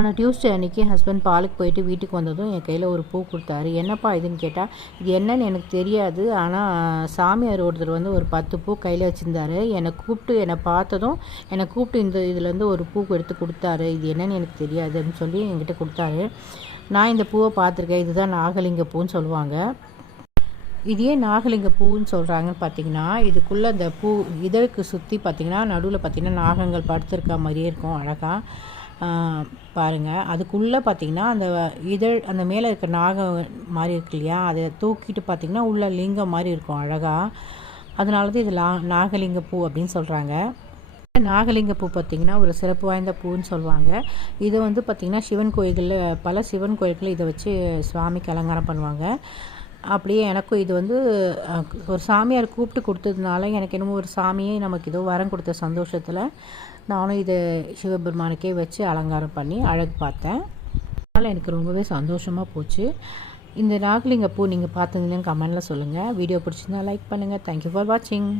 போன டியூஸ்டே அன்றைக்கி ஹஸ்பண்ட் பாலுக்கு போயிட்டு வீட்டுக்கு வந்ததும் என் கையில் ஒரு பூ கொடுத்தாரு. என்னப்பா இதுன்னு கேட்டால், இது என்னன்னு எனக்கு தெரியாது, ஆனால் சாமியார் ஒருத்தர் வந்து ஒரு 10 பூ கையில் வச்சுருந்தாரு. என்னை பார்த்ததும் என்னை கூப்பிட்டு இதுலேருந்து ஒரு பூ எடுத்து கொடுத்தாரு. இது என்னன்னு எனக்கு தெரியாது அப்படின்னு சொல்லி என்கிட்ட கொடுத்தாரு. நான் இந்த பூவை பார்த்துருக்கேன், இதுதான் நாகலிங்க பூன்னு சொல்லுவாங்க. இது ஏன் நாகலிங்க பூன்னு சொல்கிறாங்கன்னு பார்த்தீங்கன்னா, இதுக்குள்ளே அந்த பூ இதழுக்கு சுற்றி பார்த்திங்கன்னா நடுவில் பார்த்திங்கன்னா நாகங்கள் படுத்திருக்க மாதிரியே இருக்கும் அழகாக பாருங்கள். அதுக்குள்ளே பார்த்திங்கன்னா அந்த மேலே இருக்க நாகம் மாதிரி இருக்கு இல்லையா, அதை தூக்கிட்டு பார்த்திங்கன்னா உள்ள லிங்கம் மாதிரி இருக்கும் அழகாக. அதனால தான் இது நாகலிங்க பூ அப்படின்னு சொல்கிறாங்க. நாகலிங்க பூ பார்த்திங்கன்னா ஒரு சிறப்பு வாய்ந்த பூன்னு சொல்லுவாங்க. இதை வந்து பார்த்திங்கன்னா சிவன் கோயில்களில் பல சிவன் கோயில்களில் இதை வச்சு சுவாமிக்கு அலங்காரம் பண்ணுவாங்க. அப்படியே எனக்கும் இது வந்து ஒரு சாமியார் கூப்பிட்டு கொடுத்ததுனால எனக்கு என்னமோ ஒரு சாமியே நமக்கு ஏதோ வரம் கொடுத்த சந்தோஷத்தில் நானும் இதை சிவபெருமானுக்கே வச்சு அலங்காரம் பண்ணி அழகு பார்த்தேன். அதனால் எனக்கு ரொம்பவே சந்தோஷமாக போச்சு. இந்த நாகலிங்க பூ நீங்கள் பார்த்தீங்கன்னா கமெண்டில் சொல்லுங்கள். வீடியோ பிடிச்சிருந்தா லைக் பண்ணுங்கள். தேங்க்யூ ஃபார் வாட்சிங்.